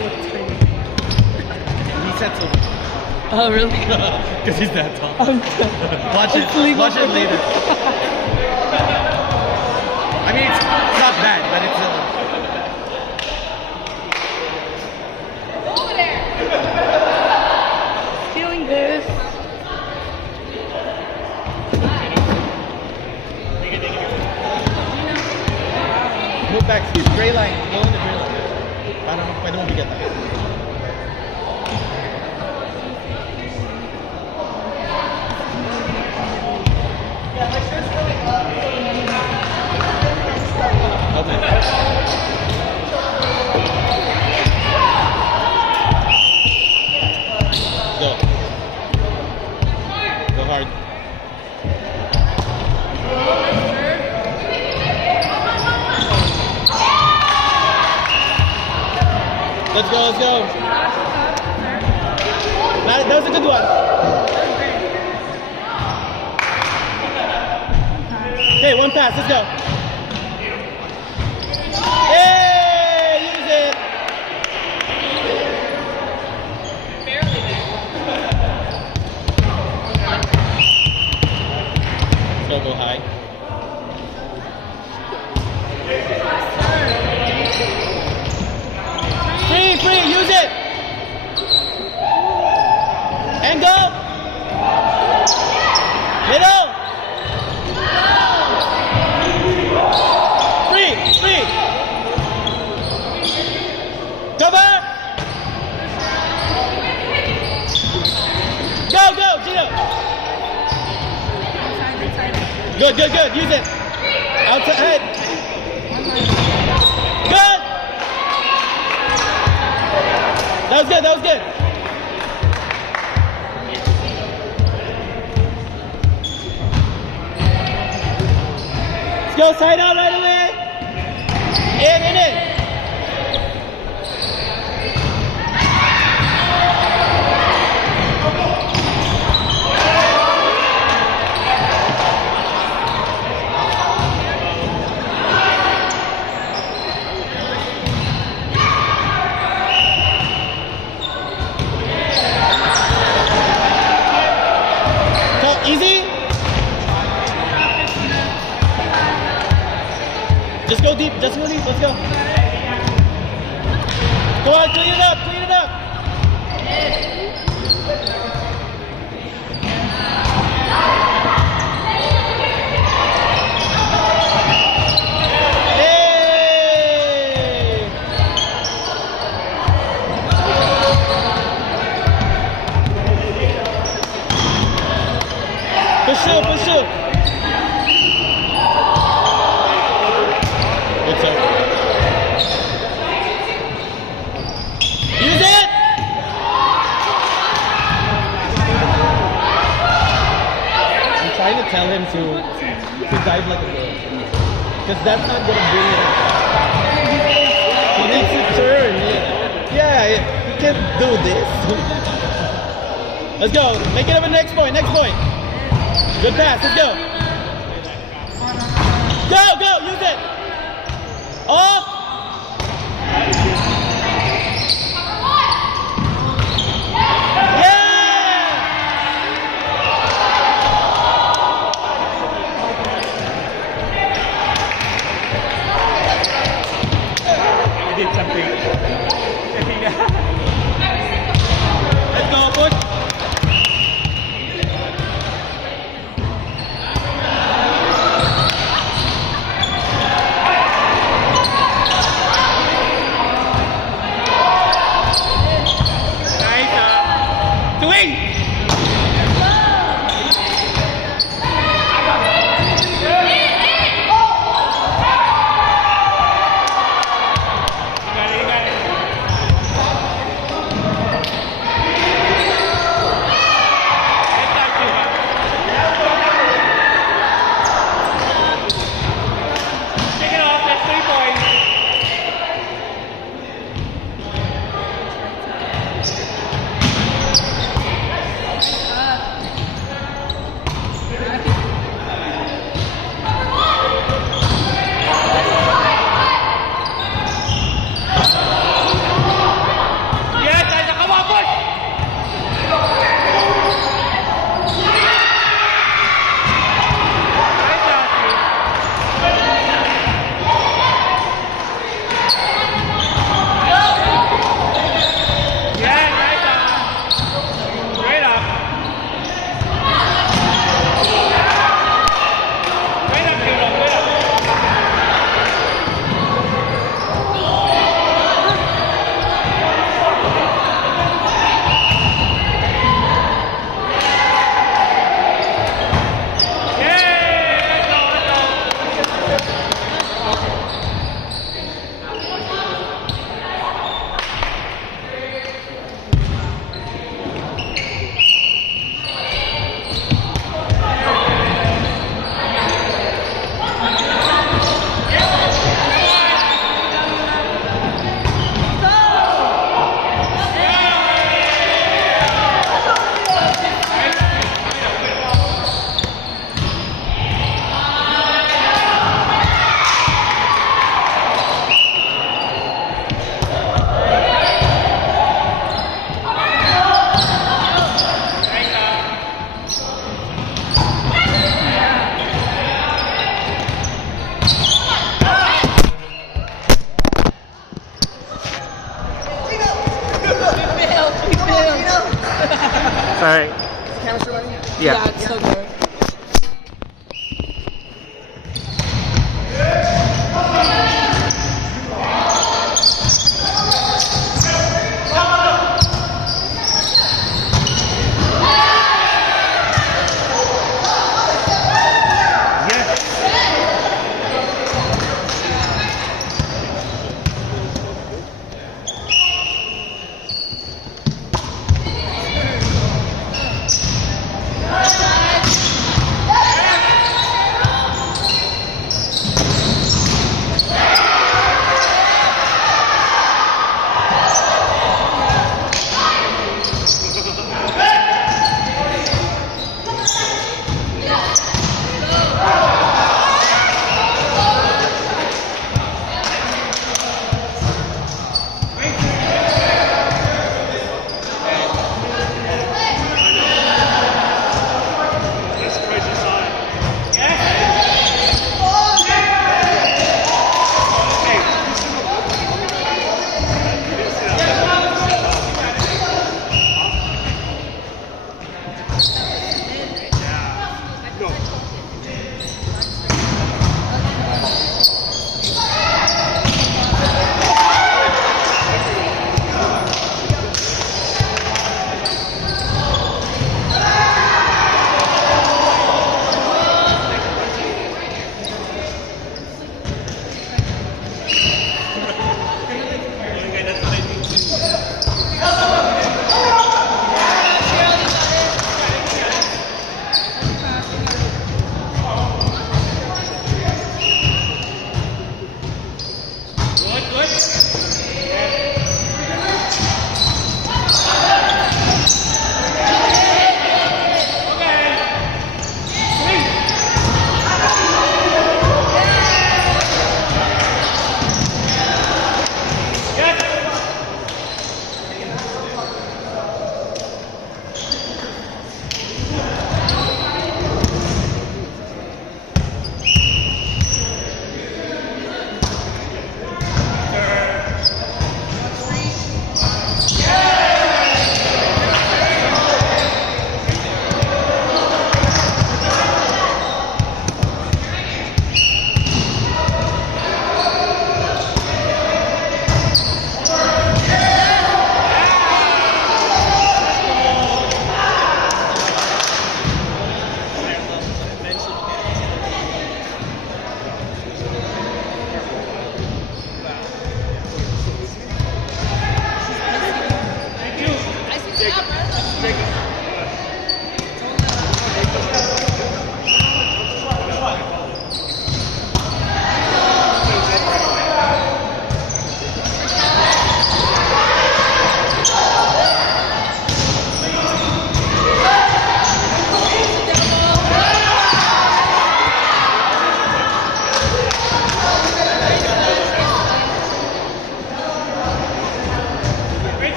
He said so. Oh, really? Because he's that tall. Watch It's it. legal Watch it for later. I mean, it's not bad, but it's Feeling this. move back, Steve. Gray line. Go in the gray line. Pwede mo bigat tayo. Go. Go hard. Let's go, let's go. That was a good one. Okay, one pass, let's go. Hey, use it. Let's go high. Free, use it. And go. Middle. Free. Cover. Go, Gino. Good. Use it. Outside. Good. That was good. Let's go side out right away. In. Easy. Just go deep. Let's go. Come on, clean it up. Hey! Push. Good serve. Use it! I'm trying to tell him to dive like a girl. Because that's not going to bring it up. He needs to turn. Yeah, he can't do this. Let's go. Make it up a next point. Good pass, let's go. Go, use it. Off. Yeah! I did something. Let's go, push. Alright. Yeah. it's so good.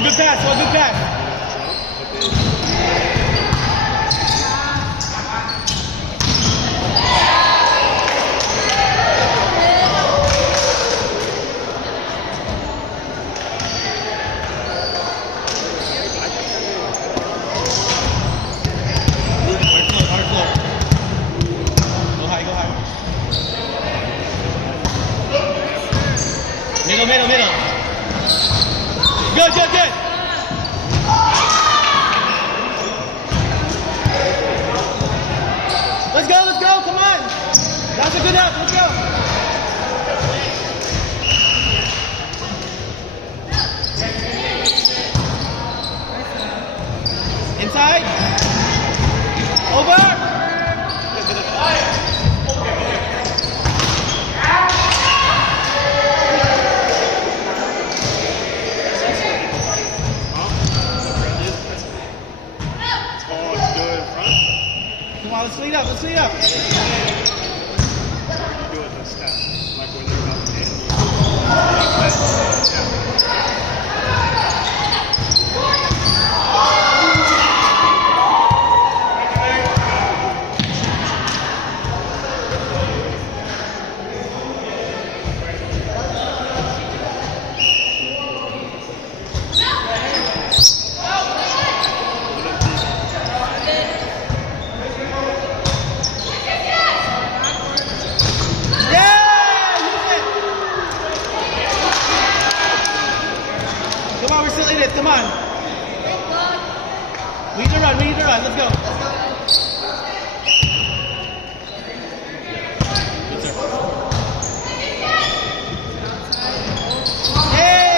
One good pass, one good pass. Hard flow. Go high, go high. Middle, middle, middle. Good, good, good. Let's go, come on. That's a good help, let's go. Inside. Over. Come on, let's clean up, let's clean up. Come on, we're still in it. Come on. We need to run. We need to run. Let's go. Good serve. Hey!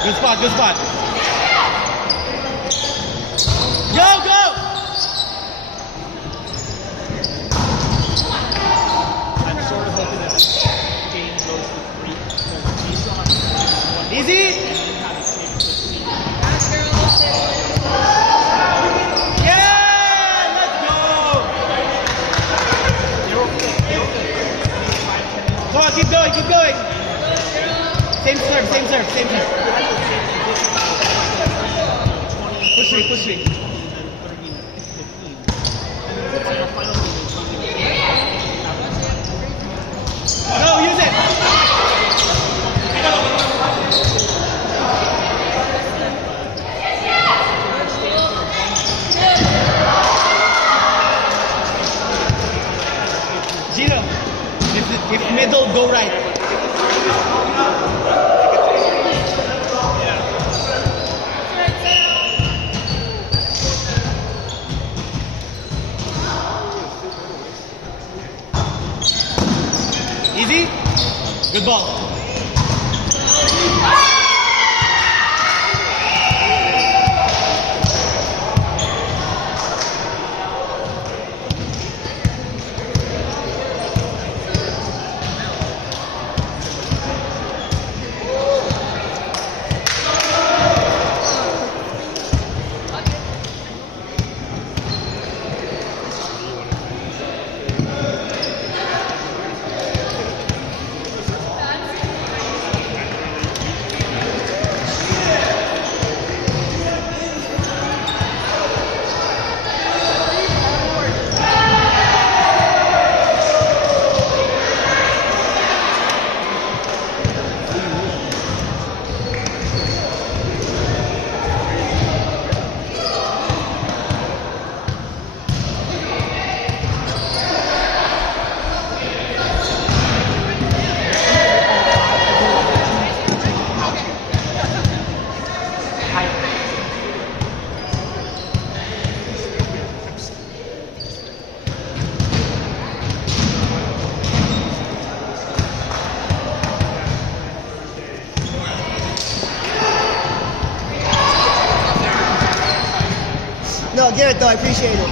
Good spot, good spot. Go, go! I'm sort of hoping that this game goes to 3. He's still has Easy. Yeah, let's go. Come on, keep going, keep going. Same serve, same serve, same serve. Push me, push me. No, use it. Gino, if middle, go right. Easy. Good ball. No, give it though. I appreciate it.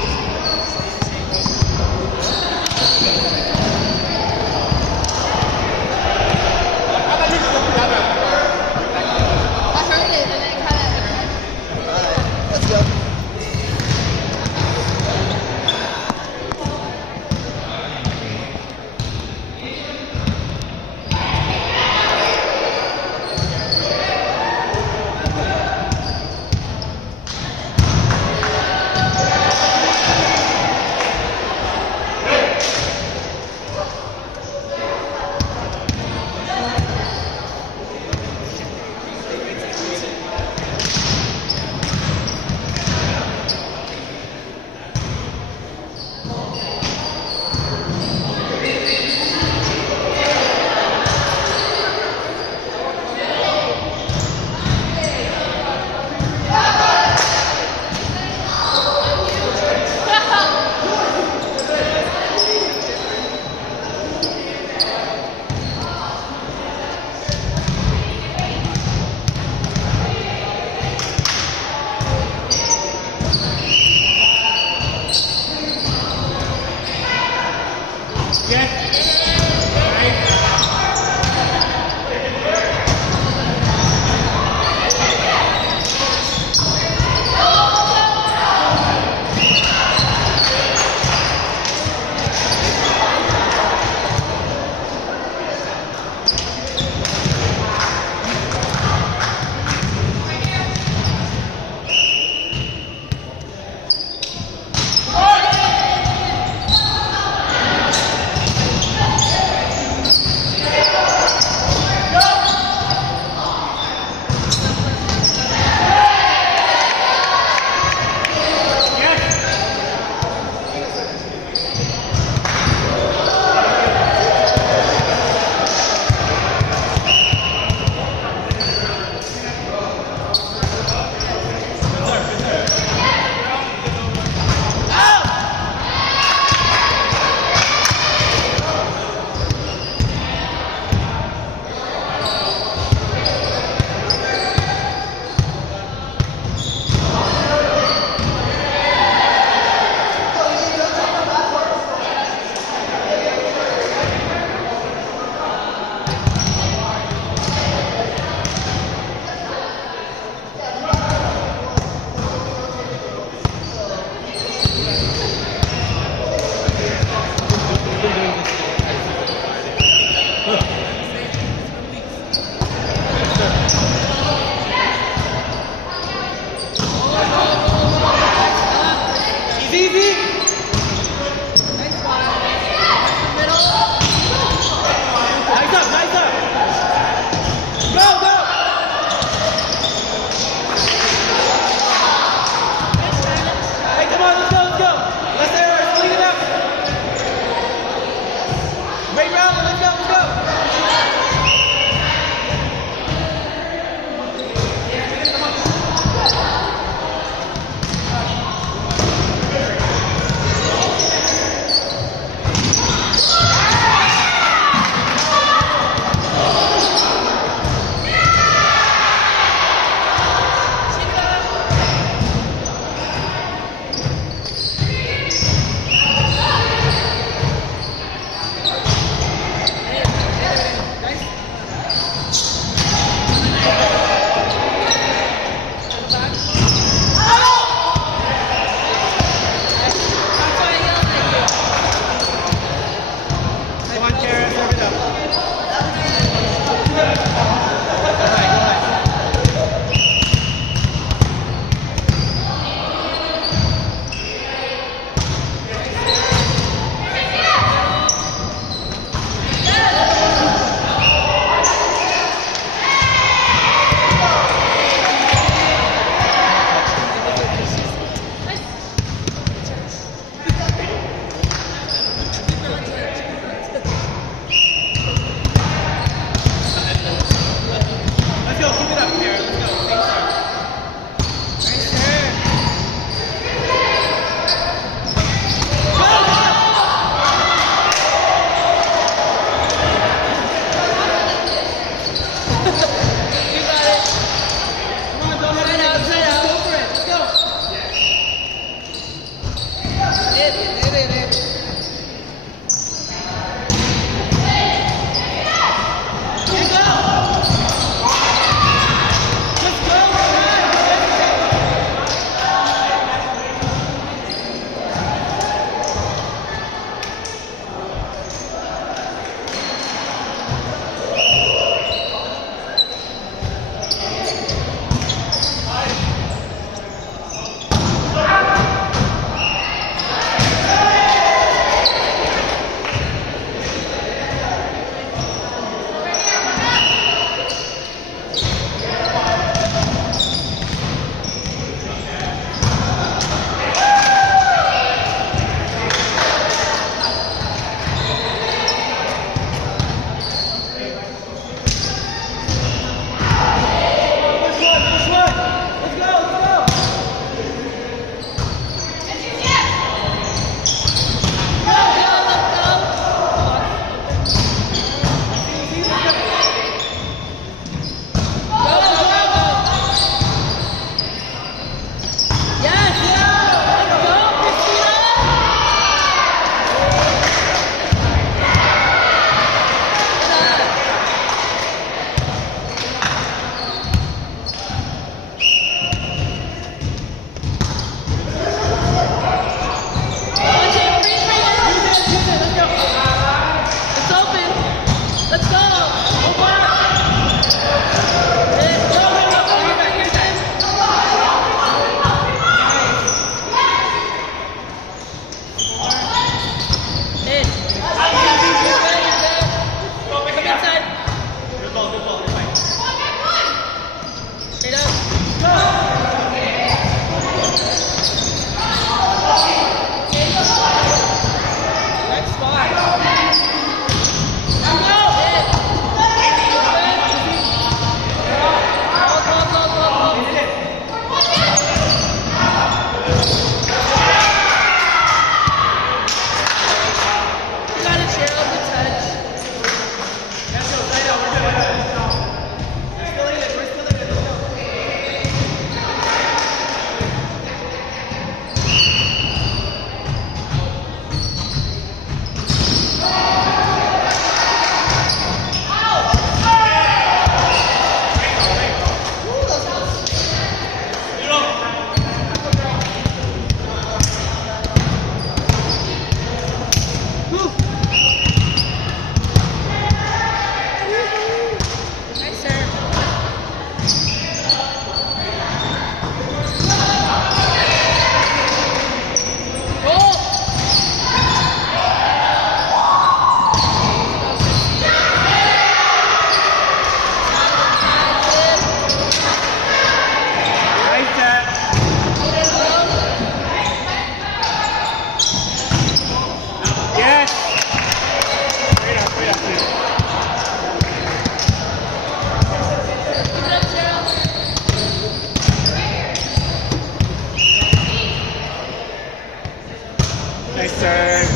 serve.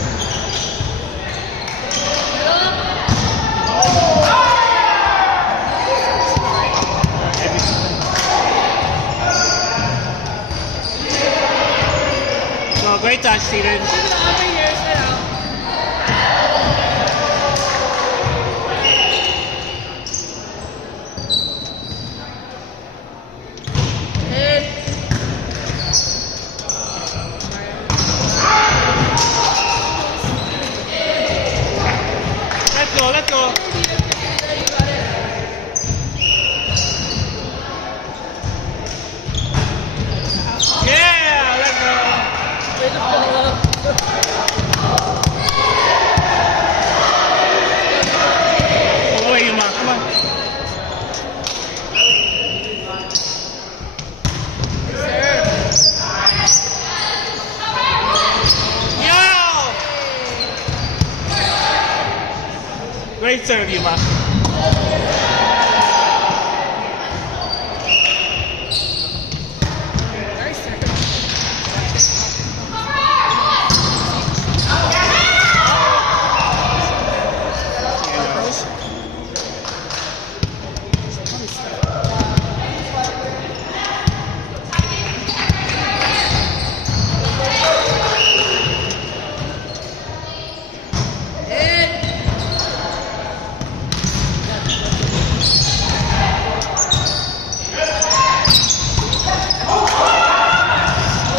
Well, great touch, Steven. Let's go, let's go. Yeah, let's go. Oh, wait, Yuma, come on. Yo! Great serve, Yuma.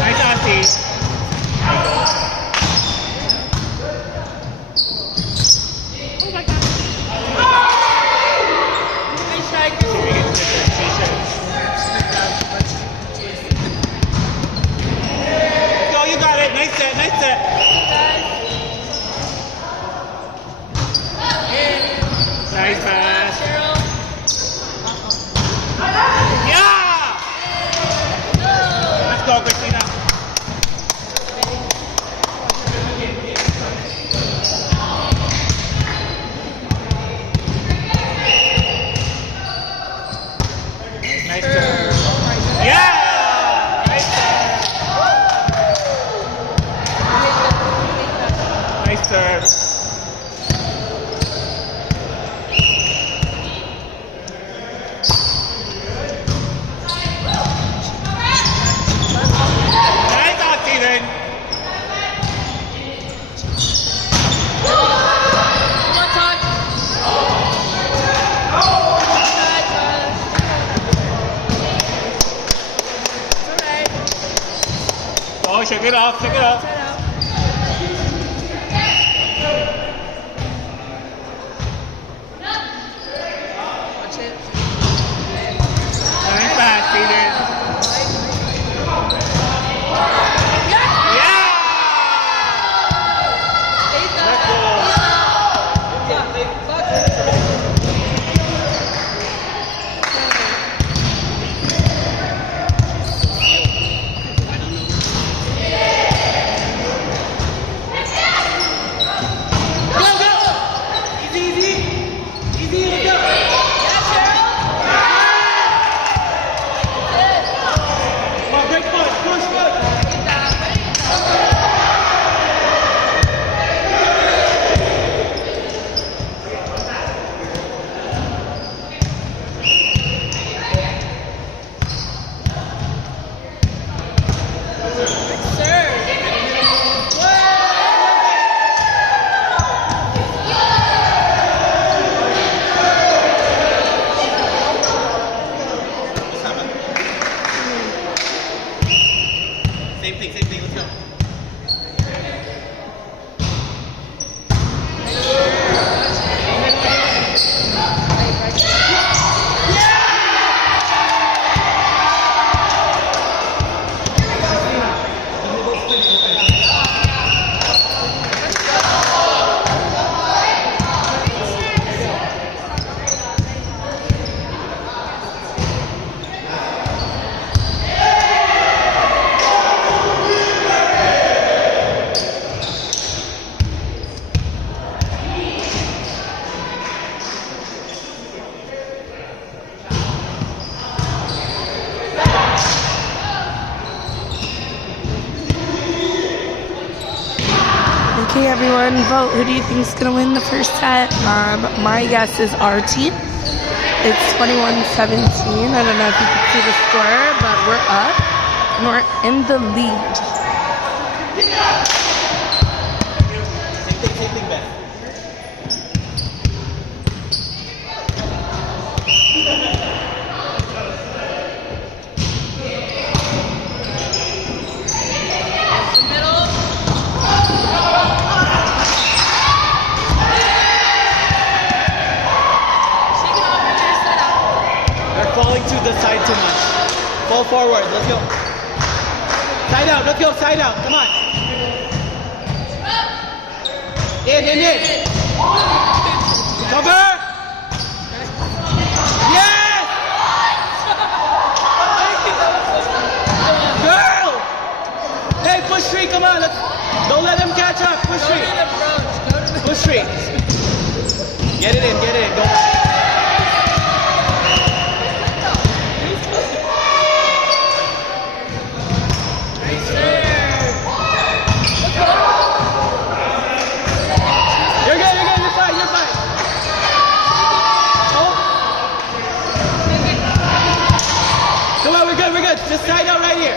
Nice, Aussie. Go, you got it. Nice set, nice set. Nice pass. Yeah! Let's go, Christina. Nice serve. Yeah! Nice serve. Nice serve. Nice out, Steven. Oh, shake it off, shake it off. Nice pass, Steven. Yeah! Let's go. Okay, everyone, vote. Who do you think is gonna win the first set? My guess is our team. It's 21-17. I don't know if you can see the score, but we're up and we're in the lead. Same thing back. Falling to the side too much. Fall forward. Let's go. Side out. Let's go. Side out. Come on. In. Cover. Yes. Girl. Hey, push three. Come on. Don't let them catch up. Push three. Push three. Get it in. Go. Just side out right here.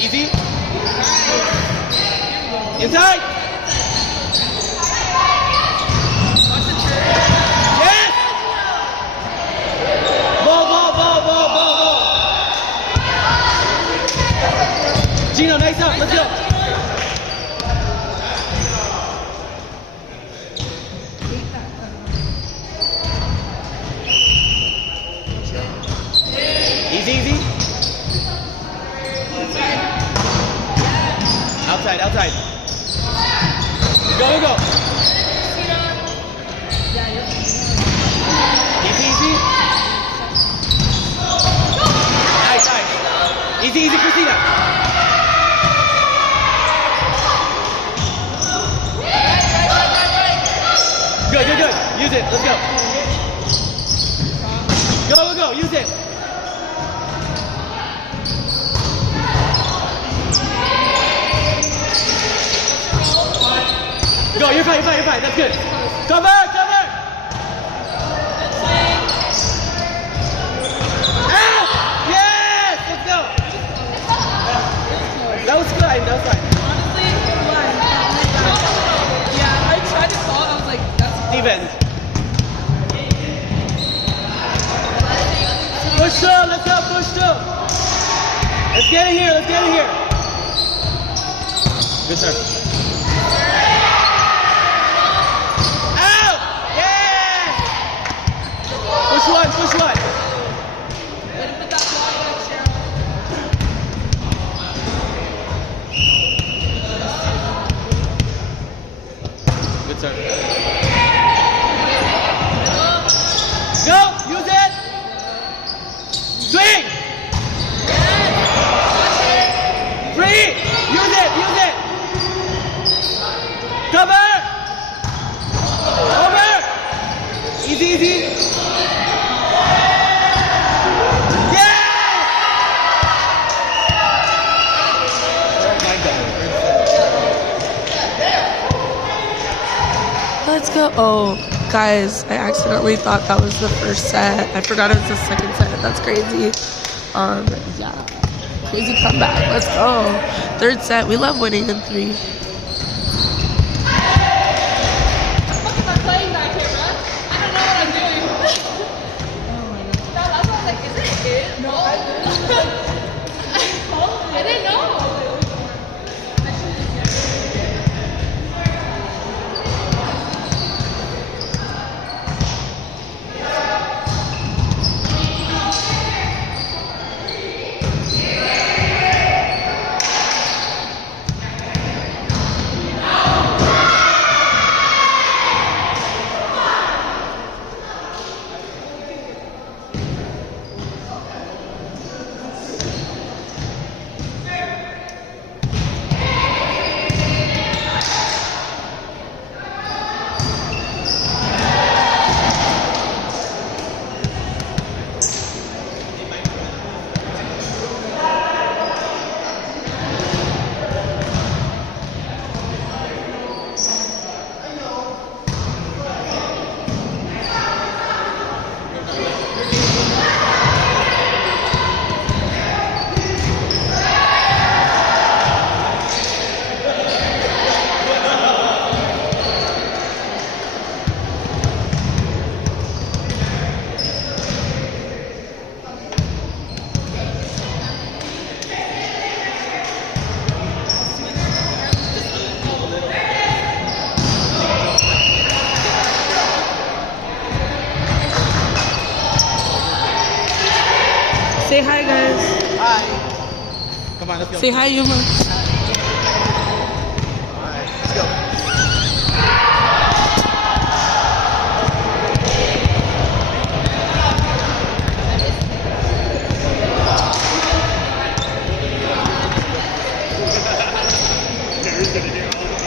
Easy. Inside. Yes. Ball. Gino, nice up. Let's go. Easy. Outside. Go. Easy. Nice. Easy, Christina. Good. Use it. Let's go. Go. Use it. Go, you're fine. That's good. Cover. Out! Yes! Let's go. That was fine. Honestly, yeah, I tried to call. I was like, that's Steven. Push through. Let's go. Push through. Let's get in here. Good serve. Push one. Good serve. Go! Use it! Swing! Free! Use it! Cover! Over! Easy! Let's go. Oh, guys, I accidentally thought that was the first set. I forgot it was the second set. That's crazy. Yeah. Crazy comeback. Let's go. Third set. We love winning in 3. I didn't know. Come on, let's go. Say hi, Yuma. Alright, let's go. Gary's gonna hear all of us.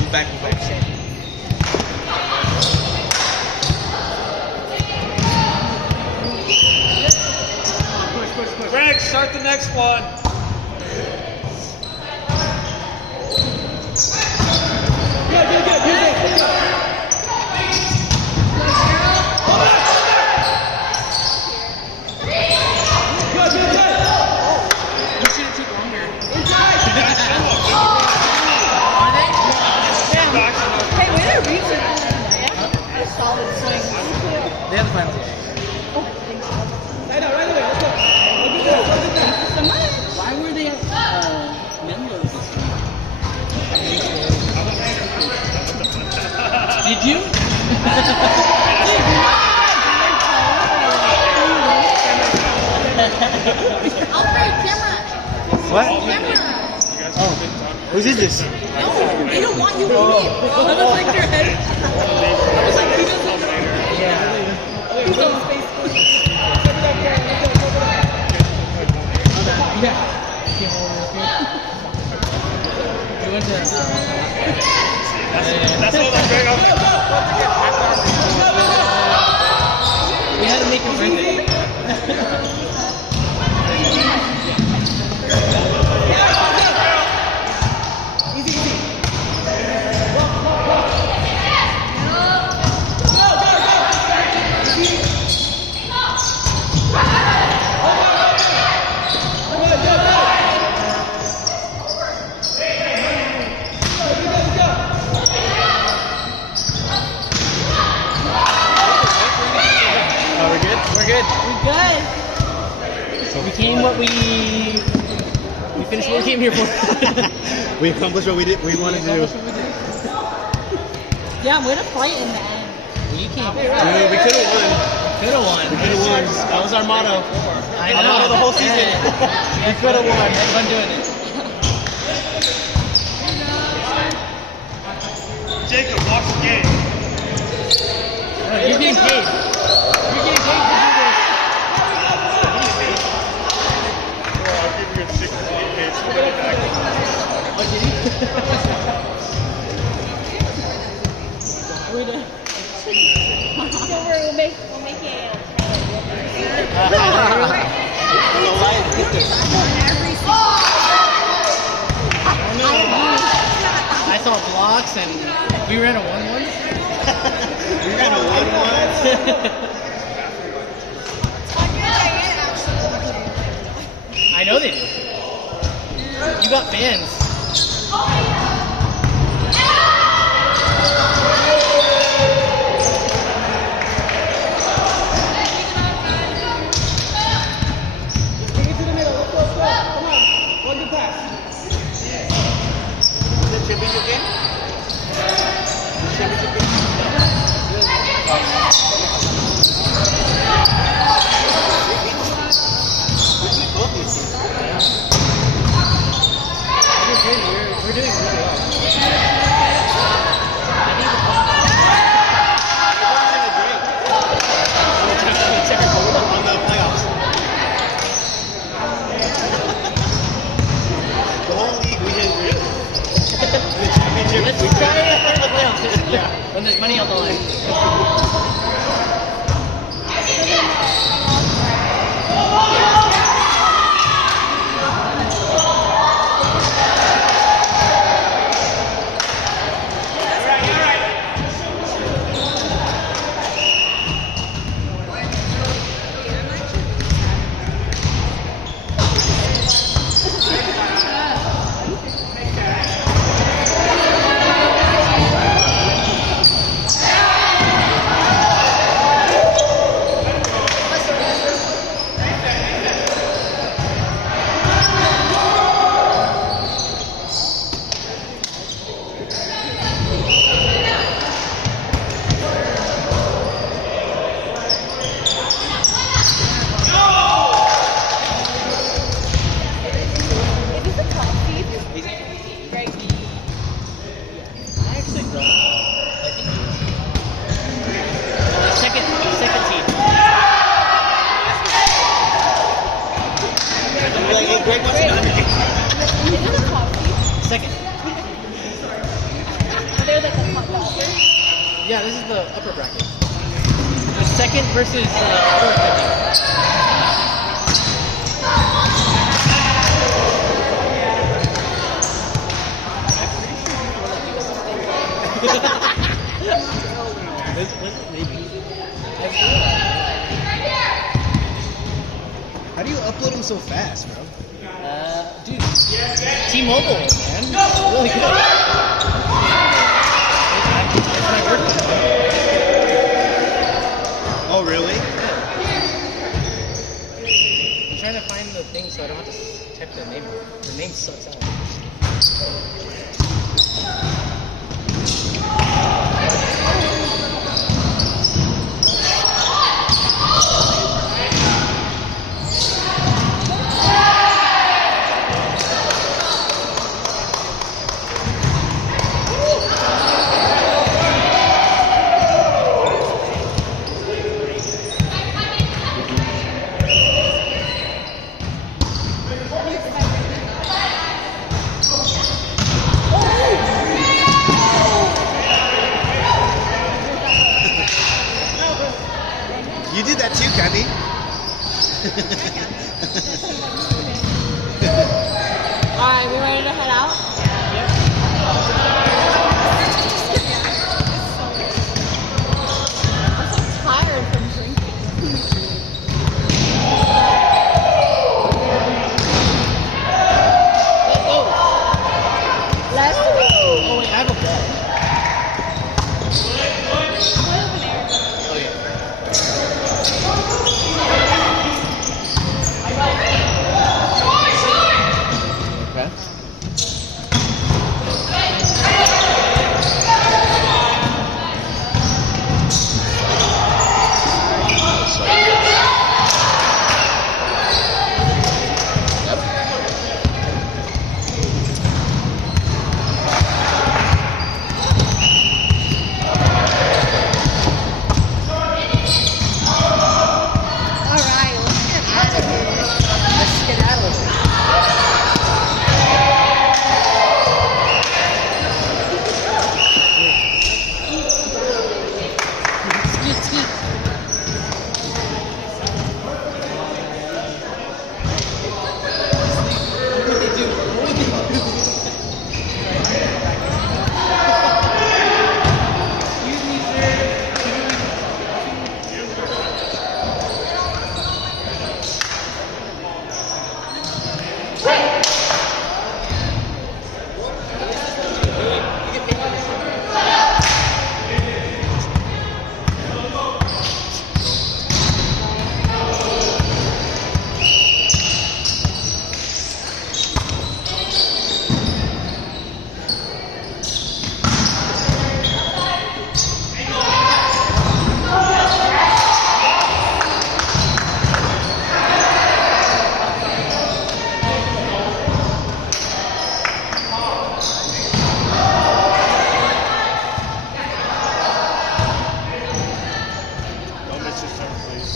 Move back, move back. Greg, start the next one. You should have took longer. Hey, way to reach it. A solid swing. They have the final. Why were they at Menlo's this week? Did you? Alfred, camera. What? Camera. Whose is this? No, they don't want you in it. That was like your head. I was like, who doesn't? He's on Facebook. We went to. That's all I'm Greg. We had to make a birthday. Oh, we're good? We're good. Good. We came what we finished what we came here for. We accomplished what we wanted to do. Yeah, way to fight in the end. You came. Dude, we could have won. Could have won. We could have won. That was our motto. I Our motto the whole season. We could have won. Everyone doing it. Jacob, watch the game. You're getting paid. You're getting paid to do this. I'll give you a 6 to 8 days. What did Don't worry, we'll make it. I saw blocks and we ran a 1-1. We ran a 1-1. I know they do. You got fans. upper bracket. The second versus fourth, I How do you upload them so fast, bro? Dude, T-Mobile, man. It's really good. It's my work. Oh, really? I'm trying to find the thing so I don't have to type the name. The name sucks out. You did that too, Candy. Alright, we ready to head out? I'm so tired from drinking. Let's go. Oh wait, I have a ball. Oh yeah. Alright, let's get out of here. Don't miss your turn, please.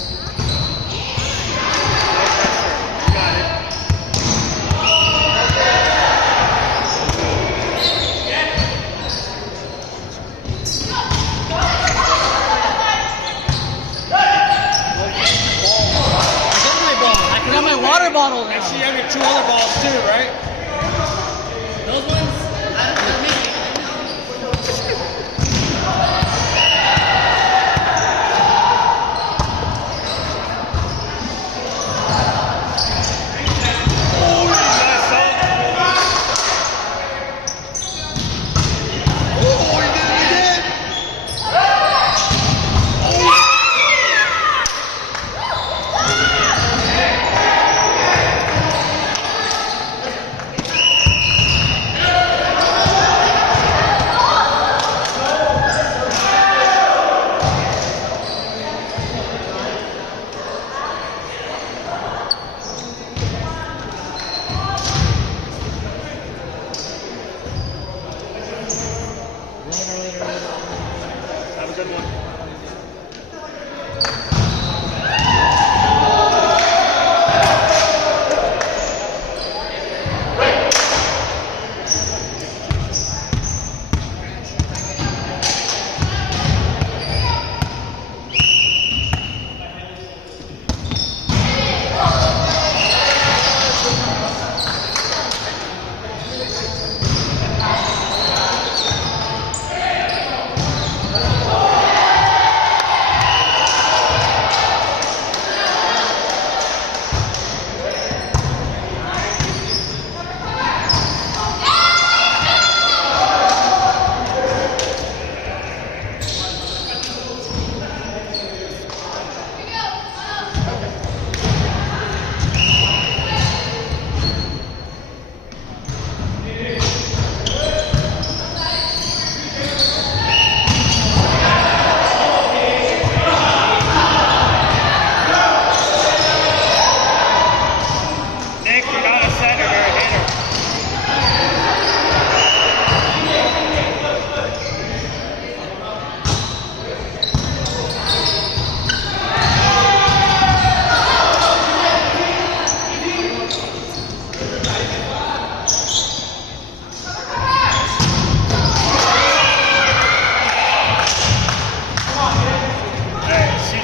I forgot my water bottle now. Actually, you have your two other balls too, right? Those ones, I don't know.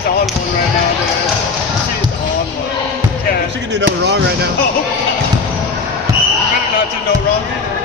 She's on one right now, dude. She's on one. Yeah. She can do no wrong right now. You better not do no wrong either.